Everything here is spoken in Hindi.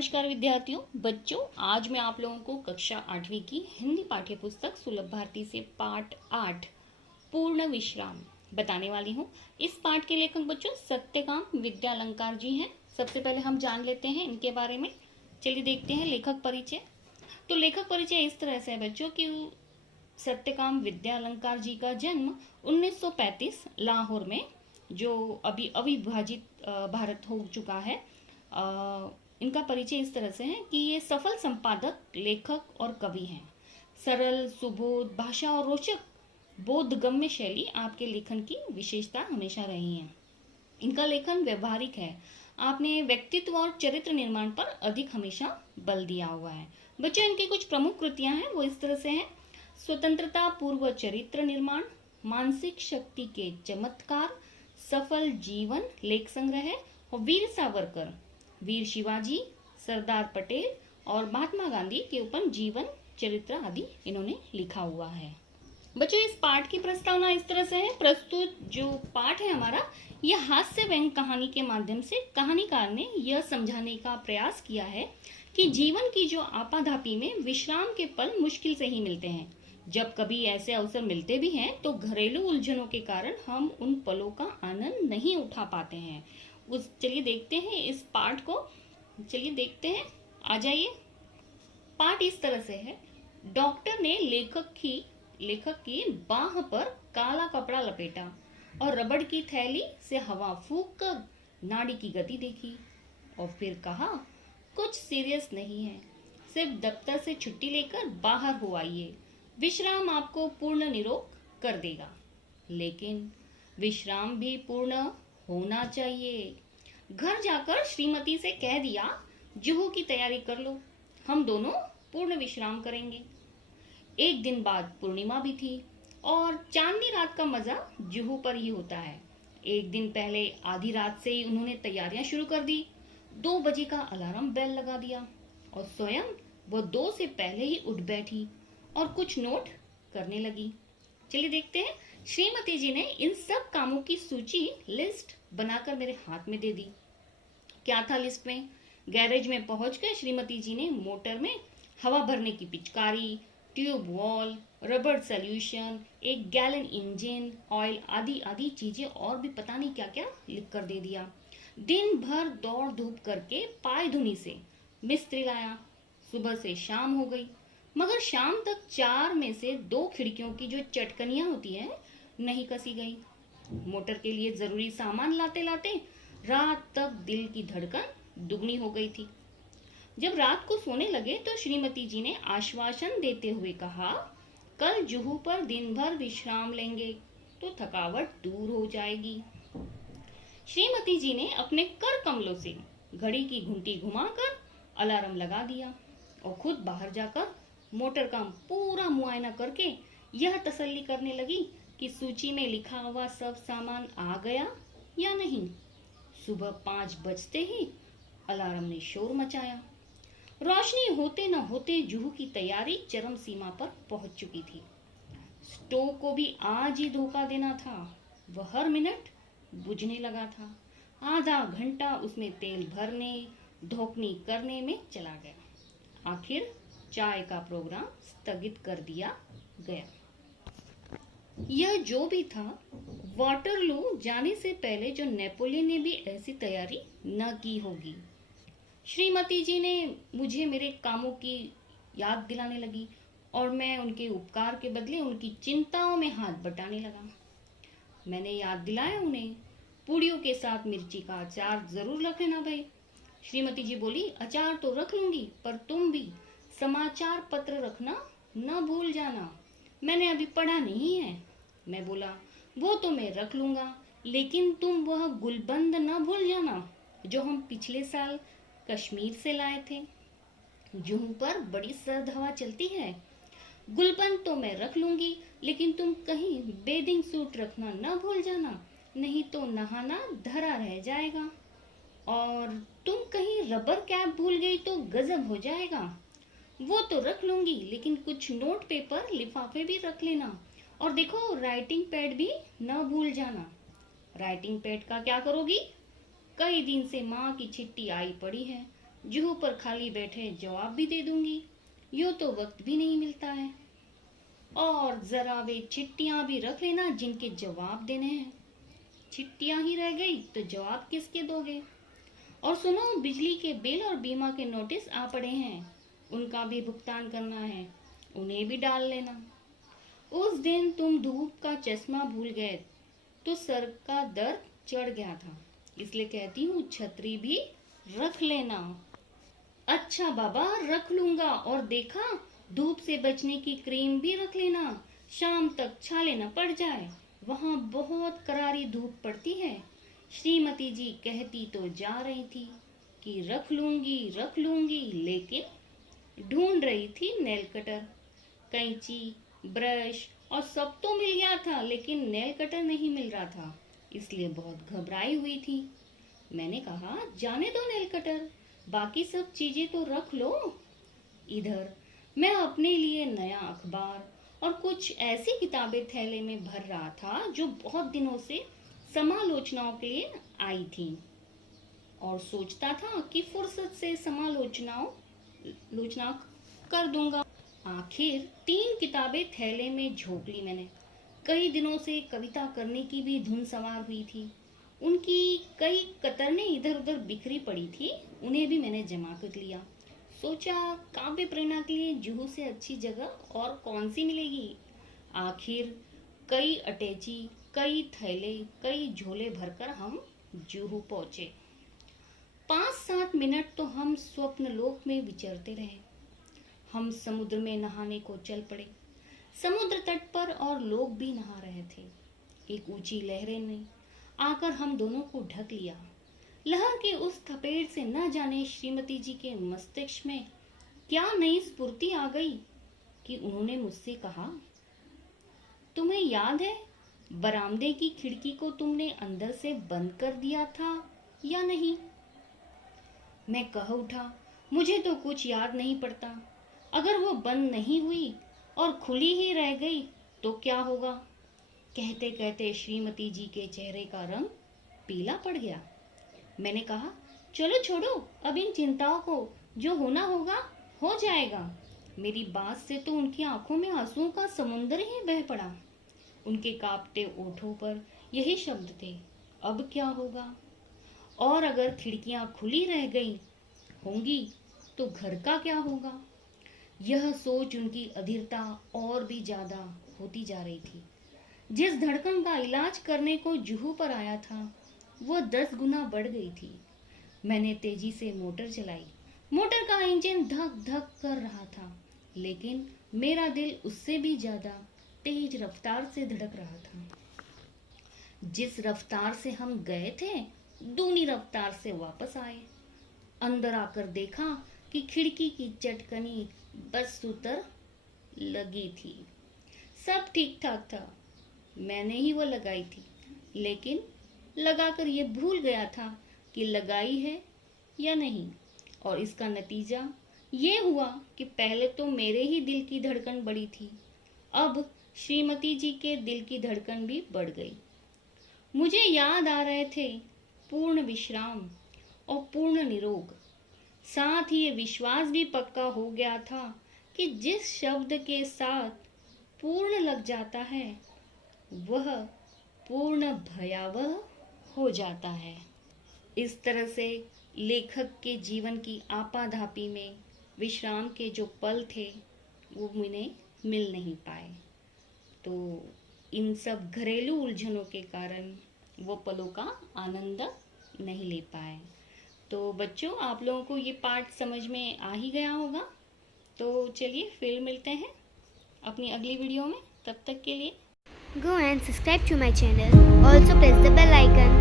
नमस्कार विद्यार्थियों, बच्चों। आज मैं आप लोगों को कक्षा 8वीं की हिंदी पाठ्य पुस्तक सुलभ भारती से पाठ 8 पूर्ण विश्राम बताने वाली हूँ। इस पाठ के लेखक बच्चों सत्यकाम विद्यालंकार जी हैं। सबसे पहले हम जान लेते हैं इनके बारे में। चलिए देखते हैं लेखक परिचय। तो लेखक परिचय इस तरह से है बच्चों कि सत्यकाम विद्यालंकार जी का जन्म 1935 लाहौर में, जो अभी अविभाजित भारत हो चुका है। इनका परिचय इस तरह से है कि ये सफल संपादक, लेखक और कवि हैं। सरल, सुबोध भाषा और रोचक बोधगम्य शैली आपके लेखन की विशेषता हमेशा रही है। इनका लेखन व्यवहारिक है। आपने व्यक्तित्व और चरित्र निर्माण पर अधिक हमेशा बल दिया हुआ है। बच्चों, इनकी कुछ प्रमुख कृतियां हैं वो इस तरह से हैं। स्वतंत्रता पूर्व चरित्र निर्माण, मानसिक शक्ति के चमत्कार, सफल जीवन लेख संग्रह है, और वीर सावरकर, वीर शिवाजी, सरदार पटेल और महात्मा गांधी के ऊपर जीवन चरित्र आदि इन्होंने लिखा हुआ है। बच्चों, इस पाठ की प्रस्तावना इस तरह से है। प्रस्तुत जो पाठ है हमारा, यह हास्य व्यंग कहानी के माध्यम से कहानीकार ने यह समझाने का प्रयास किया है कि जीवन की जो आपाधापी में विश्राम के पल मुश्किल से ही मिलते हैं। जब कभी ऐसे अवसर मिलते भी हैं तो घरेलू उलझनों के कारण हम उन पलों का आनंद नहीं उठा पाते हैं। चलिए देखते हैं इस पाठ को। चलिए देखते हैं, आ जाइए। पाठ इस तरह से है। डॉक्टर ने लेखक की बाह पर काला कपड़ा लपेटा और रबड़ की थैली से हवा फूंक कर नाड़ी की गति देखी और फिर कहा, कुछ सीरियस नहीं है, सिर्फ दफ्तर से छुट्टी लेकर बाहर हो आइए, विश्राम आपको पूर्ण निरोग कर देगा। लेकिन विश्राम भी पूर्ण होना चाहिए। घर जाकर श्रीमती से कह दिया, जुहू की तैयारी कर लो, हम दोनों पूर्ण विश्राम करेंगे। एक दिन बाद पूर्णिमा भी थी और चांदनी रात का मजा जुहू पर ही होता है। एक दिन पहले आधी रात से ही उन्होंने तैयारियां शुरू कर दी। 2 बजे का अलार्म बेल लगा दिया और स्वयं वो 2 से पहले ही उठ बैठी और कुछ नोट करने लगी। चलिए देखते हैं। श्रीमती जी ने इन सब कामों की सूची लिस्ट बनाकर मेरे हाथ में दे दी। क्या था लिस्ट में? गैरेज में पहुंचकर श्रीमती जी ने मोटर में हवा भरने की पिचकारी, ट्यूब वॉल, रबड़ सॉल्यूशन, 1 गैलन इंजन ऑयल आदि आदि चीजें और भी पता नहीं क्या क्या लिख कर दे दिया। दिन भर दौड़ धूप करके पाय धुनी से मिस्त्री लाया। सुबह से शाम हो गई, मगर शाम तक 4 में से 2 खिड़कियों की जो चटकनियां होती है नहीं कसी गई। मोटर के लिए जरूरी सामान लाते लाते रात तक दिल की धड़कन दुगनी हो गई थी। जब रात को सोने लगे तो श्रीमती जी ने आश्वासन देते हुए कहा, कल जुहू पर दिन भर विश्राम लेंगे तो थकावट दूर हो जाएगी। श्रीमती जी ने अपने कर कमलों से घड़ी की घंटी घुमाकर अलार्म लगा दिया और खुद बाहर जाकर मोटर का पूरा मुआयना करके यह तसल्ली करने लगी कि सूची में लिखा हुआ सब सामान आ गया या नहीं। सुबह 5 बजते ही अलार्म ने शोर मचाया। रोशनी होते न होते जुहू की तैयारी चरम सीमा पर पहुंच चुकी थी। स्टोव को भी आज ही धोखा देना था। वह हर मिनट बुझने लगा था। आधा घंटा उसमें तेल भरने धोखनी करने में चला गया। आखिर चाय का प्रोग्राम स्थगित कर दिया गया। यह जो भी था, वाटरलू जाने से पहले जो नेपोलियन ने भी ऐसी तैयारी न की होगी। श्रीमती जी ने मुझे मेरे कामों की याद दिलाने लगी और मैं उनके उपकार के बदले उनकी चिंताओं में हाथ बटाने लगा। मैंने याद दिलाया उन्हें, पूड़ियों के साथ मिर्ची का अचार जरूर रख लेना भाई। श्रीमती जी बोली, अचार तो रख लूंगी, पर तुम भी समाचार पत्र रखना न भूल जाना, मैंने अभी पढ़ा नहीं है। मैं बोला, वो तो मैं रख लूंगा, लेकिन तुम वह गुलबंद न भूल जाना जो हम पिछले साल कश्मीर से लाए थे। जुहू पर बड़ी सर्द हवा चलती है। गुलबंद तो मैं रख लूंगी, लेकिन तुम कहीं बेदिंग सूट रखना न भूल जाना, नहीं तो नहाना धरा रह जाएगा। और तुम कहीं रबर कैप भूल गई तो गजब हो जाएगा। वो तो रख लूंगी, लेकिन कुछ नोट पेपर लिफाफे भी रख लेना। और देखो, राइटिंग पैड भी न भूल जाना। राइटिंग पैड का क्या करोगी? कई दिन से माँ की चिट्ठी आई पड़ी है, जुहू पर खाली बैठे जवाब भी दे दूंगी, यूँ तो वक्त भी नहीं मिलता है। और जरा वे चिट्ठियां भी रख लेना जिनके जवाब देने हैं। चिट्ठियां ही रह गई तो जवाब किसके दोगे? और सुनो, बिजली के बिल और बीमा के नोटिस आ पड़े हैं, उनका भी भुगतान करना है, उन्हें भी डाल लेना। उस दिन तुम धूप का चश्मा भूल गए तो सर का दर्द चढ़ गया था, इसलिए कहती हूँ छतरी भी रख लेना। अच्छा बाबा, रख लूंगा। और देखा, धूप से बचने की क्रीम भी रख लेना, शाम तक छाले न पड़ जाए, वहां बहुत करारी धूप पड़ती है। श्रीमती जी कहती तो जा रही थी कि रख लूंगी, लेकिन ढूंढ रही थी नेल कटर, कैंची, ब्रश और सब तो मिल गया था, लेकिन नेल कटर नहीं मिल रहा था, इसलिए बहुत घबराई हुई थी। मैंने कहा, जाने दो नेल कटर, बाकी सब चीजें तो रख लो। इधर मैं अपने लिए नया अखबार और कुछ ऐसी किताबें थैले में भर रहा था जो बहुत दिनों से समालोचनाओं के लिए आई थी, और सोचता था कि फुर्सत से समालोचना कर दूंगा। आखिर 3 किताबें थैले में झोंक ली मैंने। कई दिनों से कविता करने की भी धुन सवार हुई थी, उनकी कई कतरनें इधर उधर बिखरी पड़ी थी, उन्हें भी मैंने जमा कर लिया। सोचा, काव्य प्रेरणा के लिए जुहू से अच्छी जगह और कौन सी मिलेगी। आखिर कई अटैची, कई थैले, कई झोले भरकर हम जुहू पहुंचे। 5-7 मिनट तो हम स्वप्न लोक में विचरते रहे। हम समुद्र में नहाने को चल पड़े। समुद्र तट पर और लोग भी नहा रहे थे। एक ऊंची लहरें ने आकर हम दोनों को ढक लिया। लहर के उस थपेट से न जाने श्रीमती जी के मस्तिष्क में क्या नई स्फूर्ति आ गई कि उन्होंने मुझसे कहा, तुम्हें याद है बरामदे की खिड़की को तुमने अंदर से बंद कर दिया था या नहीं? मैं कह उठा, मुझे तो कुछ याद नहीं पड़ता। अगर वो बंद नहीं हुई और खुली ही रह गई तो क्या होगा? कहते कहते श्रीमती जी के चेहरे का रंग पीला पड़ गया। मैंने कहा, चलो छोड़ो अब इन चिंताओं को, जो होना होगा हो जाएगा। मेरी बात से तो उनकी आंखों में आंसुओं का समुंदर ही बह पड़ा। उनके कांपते ओठों पर यही शब्द थे, अब क्या होगा? और अगर खिड़कियां खुली रह गई होंगी तो घर का क्या होगा? यह सोच उनकी अधीरता और भी ज्यादा होती जा रही थी। जिस धड़कन का इलाज करने को जुहू पर आया था वो 10 गुना बढ़ गई थी। मैंने तेजी से मोटर चलाई। मोटर का इंजन धक धक कर रहा था, लेकिन मेरा दिल उससे भी ज्यादा तेज रफ्तार से धड़क रहा था। जिस रफ्तार से हम गए थे, दूनी रफ्तार से वापस आए। अंदर आकर देखा कि खिड़की की चटकनी बस उतर लगी थी। सब ठीक ठाक था, मैंने ही वो लगाई थी, लेकिन लगाकर ये भूल गया था कि लगाई है या नहीं। और इसका नतीजा ये हुआ कि पहले तो मेरे ही दिल की धड़कन बढ़ी थी, अब श्रीमती जी के दिल की धड़कन भी बढ़ गई। मुझे याद आ रहे थे पूर्ण विश्राम और पूर्ण निरोग। साथ ही ये विश्वास भी पक्का हो गया था कि जिस शब्द के साथ पूर्ण लग जाता है वह पूर्ण भयावह हो जाता है। इस तरह से लेखक के जीवन की आपाधापी में विश्राम के जो पल थे वो उन्हें मिल नहीं पाए। तो इन सब घरेलू उलझनों के कारण वो पलों का आनंद नहीं ले पाए। तो बच्चों, आप लोगों को ये पाठ समझ में आ ही गया होगा। तो चलिए फिर मिलते हैं अपनी अगली वीडियो में। तब तक के लिए Go and subscribe to my channel. Also press the bell icon.